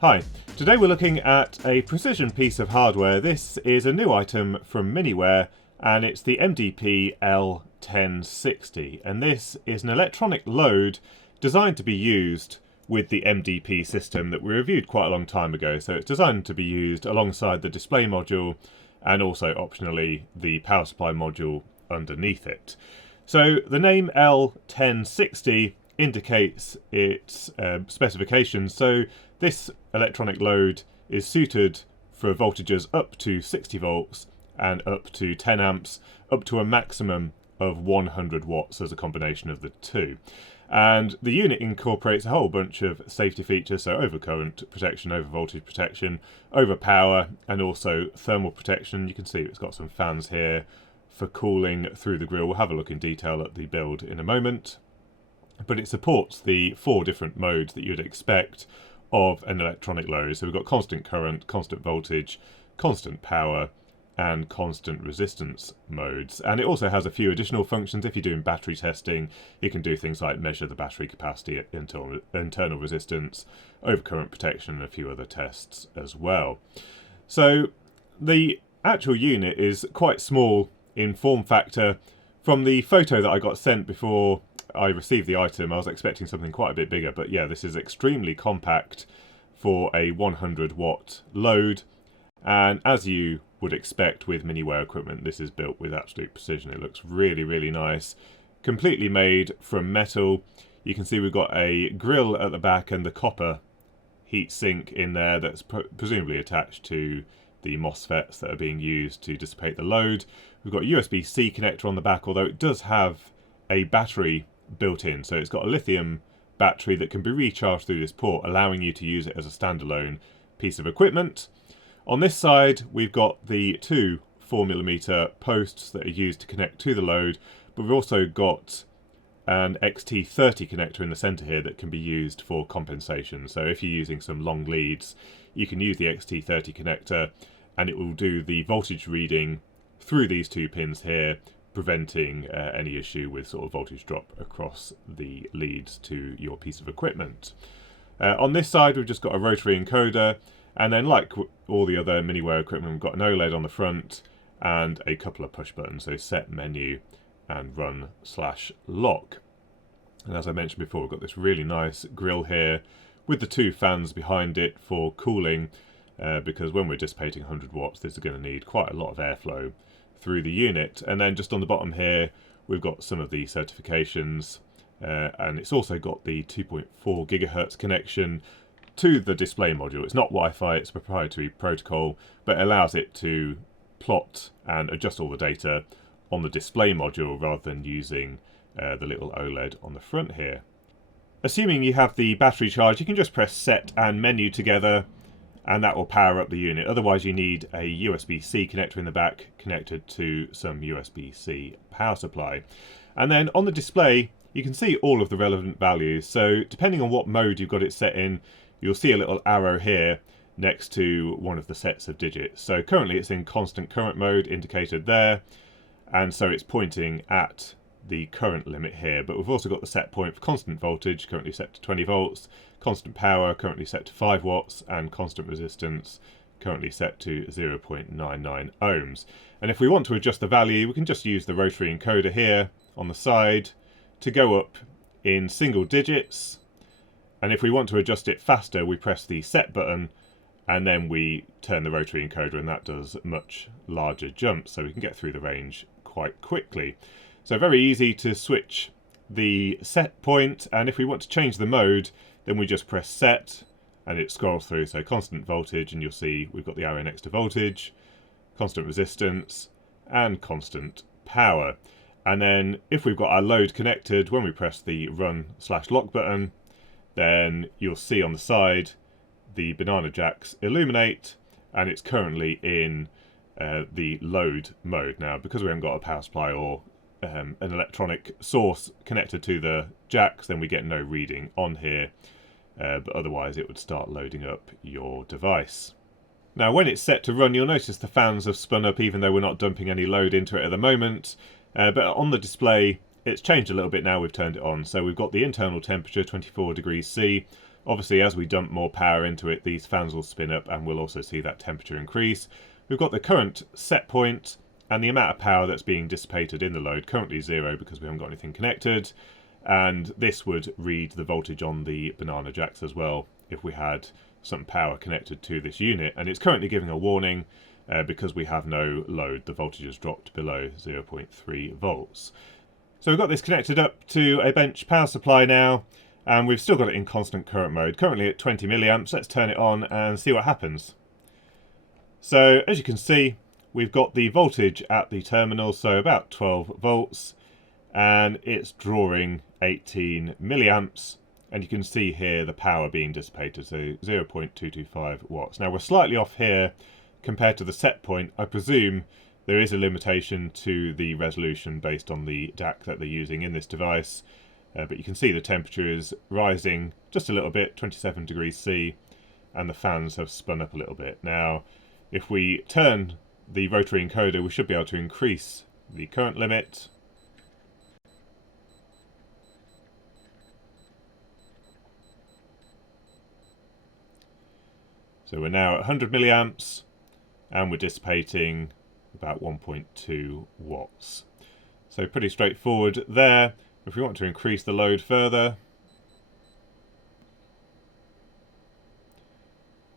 Hi, today we're looking at a precision piece of hardware. This is a new item from MiniWare and it's the MDP L1060, and this is an electronic load designed to be used with the MDP system that we reviewed quite a long time ago. So it's designed to be used alongside the display module and also optionally the power supply module underneath it. So the name L1060 indicates its specifications. So this electronic load is suited for voltages up to 60 volts and up to 10 amps, up to a maximum of 100 watts as a combination of the two. And the unit incorporates a whole bunch of safety features, so overcurrent protection, over voltage protection, over power, and also thermal protection. You can see it's got some fans here for cooling through the grill. We'll have a look in detail at the build in a moment. But it supports the 4 different modes that you'd expect of an electronic load. So we've got constant current, constant voltage, constant power, and constant resistance modes. And it also has a few additional functions. If you're doing battery testing, you can do things like measure the battery capacity, internal resistance, overcurrent protection, and a few other tests as well. So the actual unit is quite small in form factor. From the photo that I got sent before I received the item, I was expecting something quite a bit bigger, but yeah, this is extremely compact for a 100 watt load, and as you would expect with MiniWare equipment, this is built with absolute precision. It looks really nice, completely made from metal. You can see we've got a grill at the back and the copper heat sink in there that's presumably attached to the MOSFETs that are being used to dissipate the load. We've got a USB-C connector on the back, although it does have a battery built in, so it's got a lithium battery that can be recharged through this port, allowing you to use it as a standalone piece of equipment. On this side we've got the 2 4mm posts that are used to connect to the load, but we've also got an XT30 connector in the center here that can be used for compensation. So if you're using some long leads, you can use the XT30 connector and it will do the voltage reading through these 2 pins here, preventing any issue with sort of voltage drop across the leads to your piece of equipment. On this side we've just got a rotary encoder, and then like all the other MiniWare equipment, we've got an OLED on the front and a couple of push buttons, so set, menu and run/lock. And as I mentioned before, we've got this really nice grill here with the 2 fans behind it for cooling, because when we're dissipating 100 watts this is going to need quite a lot of airflow through the unit. And then just on the bottom here we've got some of the certifications, and it's also got the 2.4 gigahertz connection to the display module. It's not Wi-Fi, it's a proprietary protocol, but it allows it to plot and adjust all the data on the display module rather than using the little OLED on the front here. Assuming you have the battery charge, you can just press set and menu together and that will power up the unit. Otherwise you need a USB-C connector in the back connected to some USB-C power supply. And then on the display you can see all of the relevant values. So depending on what mode you've got it set in, you'll see a little arrow here next to one of the sets of digits. So currently it's in constant current mode indicated there, and so it's pointing at the current limit here. But we've also got the set point for constant voltage, currently set to 20 volts, constant power currently set to 5 watts, and constant resistance currently set to 0.99 ohms. And if we want to adjust the value, we can just use the rotary encoder here on the side to go up in single digits. And if we want to adjust it faster, we press the set button and then we turn the rotary encoder, and that does much larger jumps, so we can get through the range quite quickly. So very easy to switch the set point, and if we want to change the mode then we just press set and it scrolls through. So constant voltage, and you'll see we've got the arrow next to voltage, constant resistance and constant power. And then if we've got our load connected, when we press the run/lock button, then you'll see on the side the banana jacks illuminate, and it's currently in the load mode. Now because we haven't got a power supply or an electronic source connected to the jacks, then we get no reading on here, but otherwise it would start loading up your device. Now when it's set to run, you'll notice the fans have spun up even though we're not dumping any load into it at the moment, but on the display it's changed a little bit now we've turned it on. So we've got the internal temperature 24 degrees C, Obviously, as we dump more power into it, these fans will spin up and we'll also see that temperature increase. We've got the current set point and the amount of power that's being dissipated in the load, currently 0 because we haven't got anything connected. And this would read the voltage on the banana jacks as well if we had some power connected to this unit. And it's currently giving a warning because we have no load. The voltage has dropped below 0.3 volts. So we've got this connected up to a bench power supply now, and we've still got it in constant current mode, currently at 20 milliamps. Let's turn it on and see what happens. So as you can see, we've got the voltage at the terminal, so about 12 volts, and it's drawing 18 milliamps, and you can see here the power being dissipated, so 0.225 watts. Now we're slightly off here compared to the set point. I presume there is a limitation to the resolution based on the DAC that they're using in this device, but you can see the temperature is rising just a little bit, 27 degrees C, and the fans have spun up a little bit. Now if we turn the rotary encoder, we should be able to increase the current limit. So we're now at 100 milliamps and we're dissipating about 1.2 watts. So pretty straightforward there. If we want to increase the load further,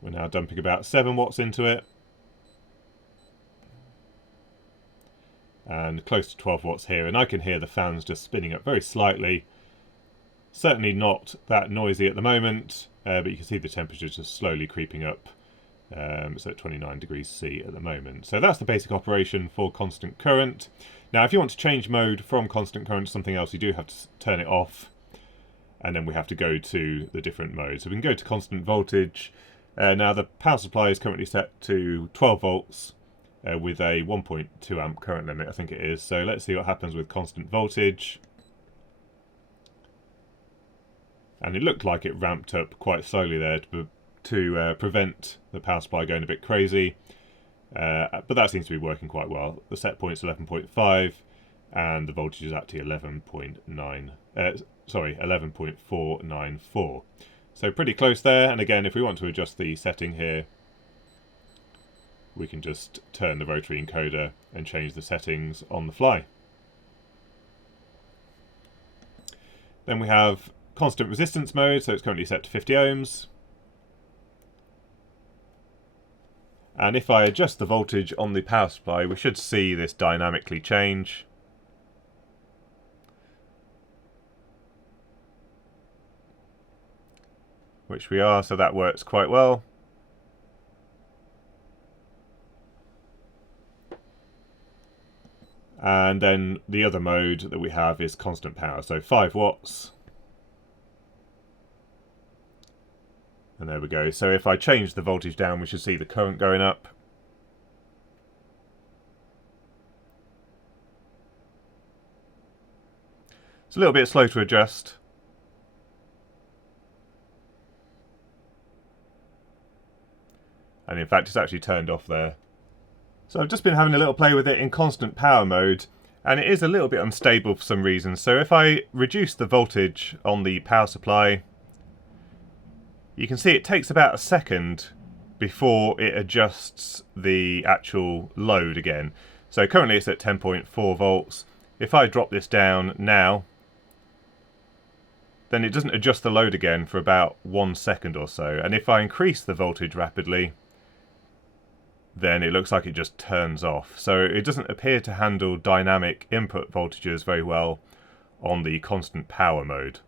we're now dumping about 7 watts into it. And close to 12 watts here, and I can hear the fans just spinning up very slightly. Certainly not that noisy at the moment, but you can see the temperature just slowly creeping up. It's at 29 degrees C at the moment. So that's the basic operation for constant current. Now if you want to change mode from constant current to something else, you do have to turn it off, and then we have to go to the different modes. So we can go to constant voltage. Now the power supply is currently set to 12 volts with a 1.2 amp current limit, I think it is. So let's see what happens with constant voltage. And it looked like it ramped up quite slowly there to prevent the power supply going a bit crazy. But that seems to be working quite well. The set point's 11.5 and the voltage is actually 11.494. So pretty close there. And again, if we want to adjust the setting here, we can just turn the rotary encoder and change the settings on the fly. Then we have constant resistance mode, so it's currently set to 50 ohms. And if I adjust the voltage on the power supply, we should see this dynamically change. Which we are, so that works quite well. And then the other mode that we have is constant power, so 5 watts. And there we go. So if I change the voltage down, we should see the current going up. It's a little bit slow to adjust. And in fact, it's actually turned off there. So I've just been having a little play with it in constant power mode, and it is a little bit unstable for some reason. So if I reduce the voltage on the power supply, you can see it takes about a second before it adjusts the actual load again. So currently it's at 10.4 volts. If I drop this down now, then it doesn't adjust the load again for about 1 second or so. And if I increase the voltage rapidly, then it looks like it just turns off. So it doesn't appear to handle dynamic input voltages very well on the constant power mode.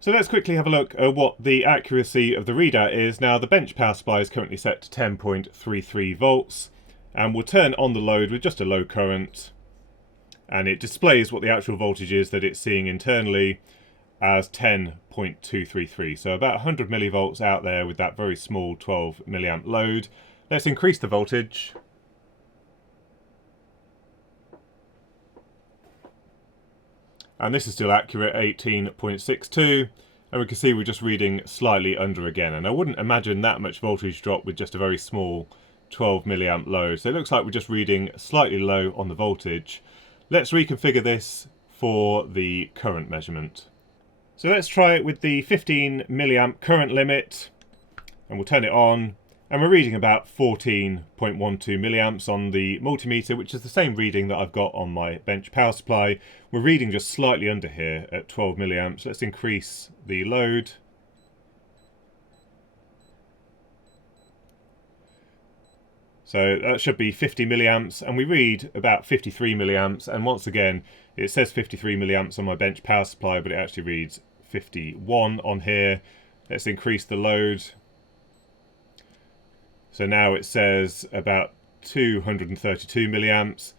So let's quickly have a look at what the accuracy of the readout is. Now the bench power supply is currently set to 10.33 volts, and we'll turn on the load with just a low current, and it displays what the actual voltage is that it's seeing internally as 10.233. So about 100 millivolts out there with that very small 12 milliamp load. Let's increase the voltage. And this is still accurate, 18.62, and we can see we're just reading slightly under again, and I wouldn't imagine that much voltage drop with just a very small 12 milliamp load. So it looks like we're just reading slightly low on the voltage. Let's reconfigure this for the current measurement. So let's try it with the 15 milliamp current limit, and we'll turn it on, and we're reading about 14.12 milliamps on the multimeter, which is the same reading that I've got on my bench power supply. We're reading just slightly under here at 12 milliamps. Let's increase the load. So that should be 50 milliamps, and we read about 53 milliamps, and once again it says 53 milliamps on my bench power supply, but it actually reads 51 on here. Let's increase the load. So now it says about 232 milliamps,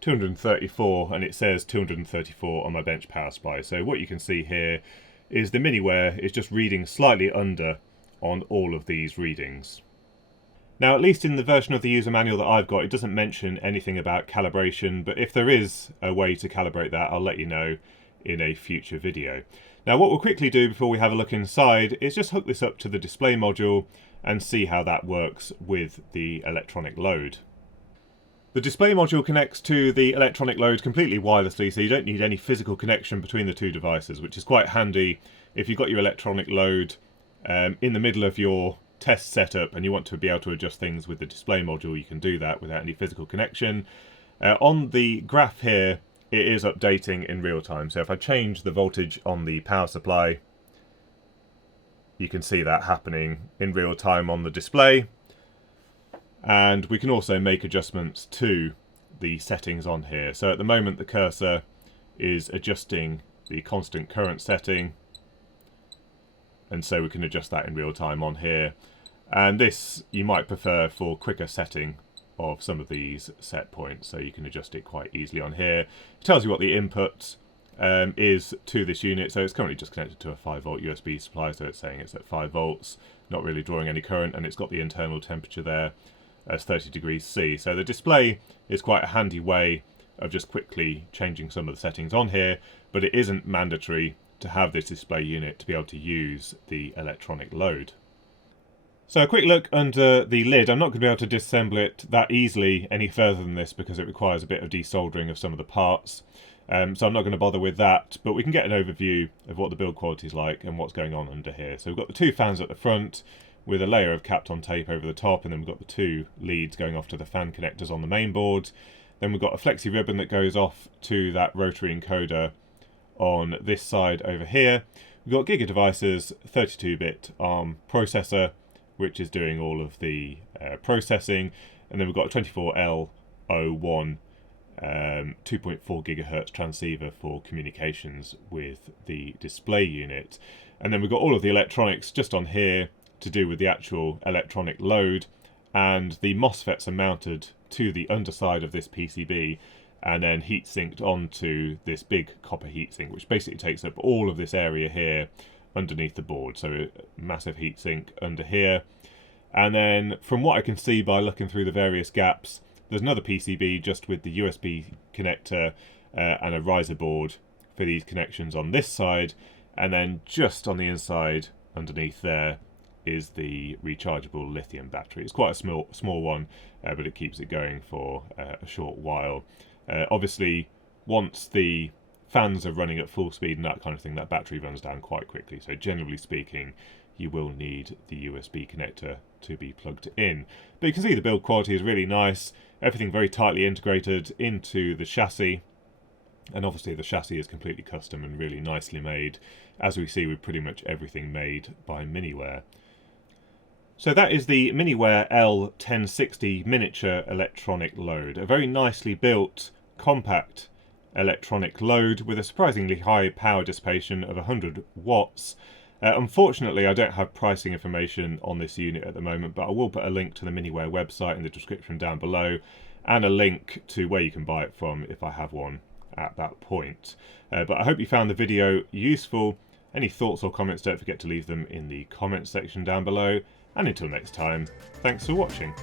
234, and it says 234 on my bench power supply. So what you can see here is the MiniWare is just reading slightly under on all of these readings. Now, at least in the version of the user manual that I've got, it doesn't mention anything about calibration, but if there is a way to calibrate that, I'll let you know in a future video. Now, what we'll quickly do before we have a look inside is just hook this up to the display module and see how that works with the electronic load. The display module connects to the electronic load completely wirelessly, so you don't need any physical connection between the two devices, which is quite handy if you've got your electronic load in the middle of your test setup and you want to be able to adjust things with the display module. You can do that without any physical connection. On the graph here, it is updating in real time. So if I change the voltage on the power supply, you can see that happening in real time on the display. And we can also make adjustments to the settings on here. So at the moment the cursor is adjusting the constant current setting, and so we can adjust that in real time on here. And this you might prefer for quicker setting of some of these set points, so you can adjust it quite easily on here. It tells you what the input is to this unit. So it's currently just connected to a 5-volt USB supply, so it's saying it's at 5 volts, not really drawing any current, and it's got the internal temperature there as 30 degrees C. So the display is quite a handy way of just quickly changing some of the settings on here, but it isn't mandatory to have this display unit to be able to use the electronic load. So a quick look under the lid. I'm not going to be able to disassemble it that easily any further than this because it requires a bit of desoldering of some of the parts. So I'm not going to bother with that, but we can get an overview of what the build quality is like and what's going on under here. So we've got the two fans at the front with a layer of Kapton tape over the top, and then we've got the two leads going off to the fan connectors on the main board. Then we've got a flexi ribbon that goes off to that rotary encoder on this side over here. We've got Giga Devices 32-bit ARM processor, which is doing all of the processing, and then we've got a 24L01 2.4 gigahertz transceiver for communications with the display unit. And then we've got all of the electronics just on here to do with the actual electronic load, and the MOSFETs are mounted to the underside of this PCB and then heat sinked onto this big copper heatsink, which basically takes up all of this area here underneath the board. So a massive heatsink under here. And then from what I can see by looking through the various gaps, there's another PCB just with the USB connector and a riser board for these connections on this side. And then just on the inside underneath there is the rechargeable lithium battery. It's quite a small one, but it keeps it going for a short while. Obviously, once the fans are running at full speed and that kind of thing, that battery runs down quite quickly. So generally speaking, you will need the USB connector to be plugged in. But you can see the build quality is really nice. Everything very tightly integrated into the chassis. And obviously the chassis is completely custom and really nicely made, as we see with pretty much everything made by MiniWare. So that is the MiniWare L1060 miniature electronic load. A very nicely built, compact electronic load with a surprisingly high power dissipation of 100 watts. Unfortunately, I don't have pricing information on this unit at the moment, but I will put a link to the MiniWare website in the description down below, and a link to where you can buy it from if I have one at that point. But I hope you found the video useful. Any thoughts or comments, don't forget to leave them in the comments section down below. And until next time, thanks for watching.